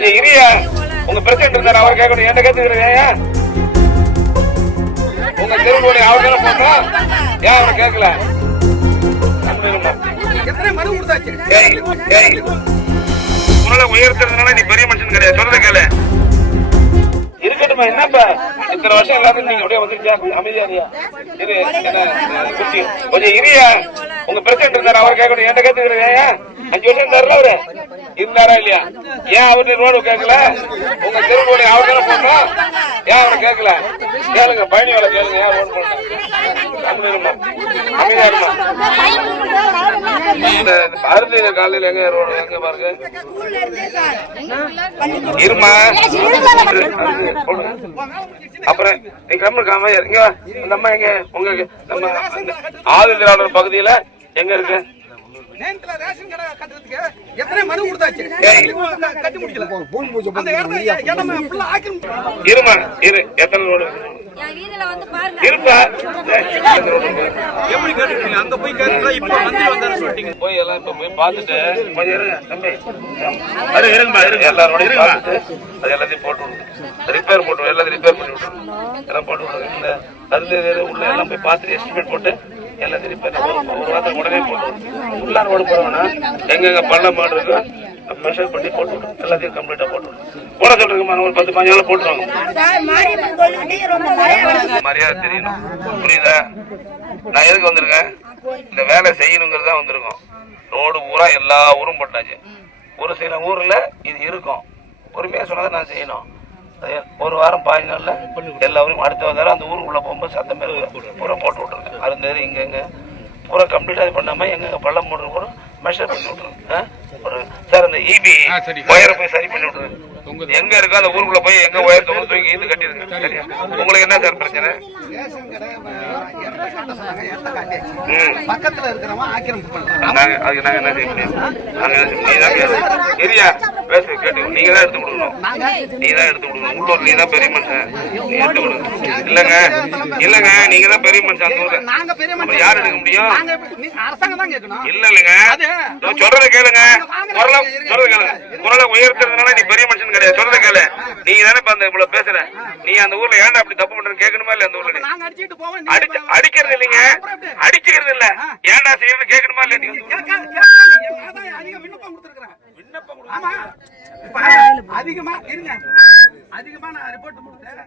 கொஞ்சம் இரியா. உங்க பிரசிடண்ட் இருந்தாரு, அவர் கேட்கணும். என்ன கேட்டுக்கிறேன்? உங்க தெருவுடைய அவர் தானே போட்டோம். ஏன் அவரை கேட்கல? உயர்த்துறதுனால நீ பெரிய மனுஷன் கிடையாது. சொல்றத கேளு. இருக்கட்டுமா? என்னப்பா இத்தனை வருஷம் எல்லாத்தையும் நீங்க அப்படியே வந்துருச்சா? அமைதியா இரு. கொஞ்சம் இரியா. உங்க பிரசிடண்ட் இருந்தாரு, அவர் கேட்கணும். என்ன கேட்டுக்கிறேன்? 5 வருஷம் இருந்தாருல அவரு, இருந்தாரா இல்லையா? ஏன் அவரு ரோடு கேட்கல? உங்க தெருவுடைய அவர் தானே போட்டோம். ஏன் அவரை கேட்கல? கேளுங்க, பயணி வேலை கேளுங்க. ஏன் ரோடு போடணும்? அமைதியா இருமா. அருந்த காலையில எங்க ரோடு எங்க பாருங்க இருமா. அப்புறம் நீ கிளம்பிருக்காம எங்க அந்த அம்மா எங்க உங்க நம்ம ஆதிதிராவிடர் பகுதியில எங்க இருக்கு? இருமா இரு. எத்தனை ரோடு இருப்பா? எப்படி கேட்டுக்கீங்க? அங்க போய் கேட்கல. இப்ப மந்திரி வந்தாரு சொல்லிட்டீங்க. போய் எல்லாம் இப்ப போய் பார்த்துட்டு கொஞ்சம் இருங்க தம்பி. அது இருங்கம்மா இருங்க. எல்லாரோட பார்த்துட்டு அது எல்லாத்தையும் போட்டு விடுங்க. ரிப்பேர் போட்டு எல்லாத்தையும் ரிப்பேர் பண்ணி விட்டுருங்க. எல்லாம் போட்டு விடுங்க. இந்த அருந்து உள்ள எல்லாம் போய் பார்த்துட்டு எஸ்டிமேட் போட்டு எல்லாத்தையும் ரிப்பேர் ஒரு வாரத்துக்கு உடனே போட்டு உள்ளார ஓடு போறோம்னா எங்கெங்க பள்ளம் மாடு இருக்கோ மெஷர் பண்ணி போட்டு விடுங்க. எல்லாத்தையும் கம்ப்ளீட்டா போட்டு போட சொல்றேங்கம்மா. ஒரு 10-15 நாள் போட்டுருவாங்க. மரியாதை தெரியணும். புரியுதா? நான் எதுக்கு வந்திருக்கேன்? இந்த வேலை செய்யணுங்கிறதா வந்திருக்கோம். ரோடு பூரா எல்லா ஊரும் போட்டாச்சு. ஒரு சில ஊர்ல இது இருக்கும். பொறுமையா சொன்னதை நான் செய்யணும். ஒரு வாரம் 15 நாள்ல எல்லா ஊரும் அடுத்த வாரம் அந்த ஊருக்குள்ள போகும்போது சத்தம் பூரா போட்டு விட்டுருங்க. அருந்தேரி இங்க பூரா கம்ப்ளீட்டா இது பண்ணாம எங்க பள்ளம் போடுற கூட மெஷர் பண்ணி விட்டுருங்க. சார் அந்த இபி ஒயரை போய் சரி பண்ணி விட்டுருங்க. எங்க இருக்கோ அந்த ஊருக்குள்ள போய் எங்க ஒயர் தூக்கி இது கட்டிருங்க. சரியா? உங்களுக்கு என்ன சார் பிரச்சனை? பக்கத்துல இருக்கிறவன் ஆக்கிரமிப்பு பண்றான். அதுக்கு நாங்க என்ன செய்ய முடியும்? பேச கேட்டு நீங்க தான் எடுத்து கொடுக்கணும். நீ தான் எடுத்து கொடுக்கணும். உள்ளூர் நீ தான் பெரிய மனுஷன், நீ எடுத்து கொடுங்க. இல்லங்க இல்லங்க, நீங்க தான் பெரிய மனுஷன். அந்த ஊர்ல யார் எடுக்க முடியும்? இல்ல இல்லங்க, சொல்றத கேளுங்க. குரலை உயர்த்துறதுனால நீ பெரிய மனுஷன் கிடையாது. சொல்றத கேளு. நீங்க தானே இப்ப அந்த இவ்வளவு பேசுற. நீ அந்த ஊர்ல ஏன்டா அப்படி தப்பு பண்றேன்னு கேட்கணுமா இல்ல? அந்த ஊர்ல அடிக்கிறது இல்லைங்க, அடிச்சுக்கிறது இல்ல. ஏன்டா செய்யறது கேட்கணுமா இல்ல? அதிகமா இருங்க. அதிகமா நான் ரிப்போர்ட் கொடுத்தேன்.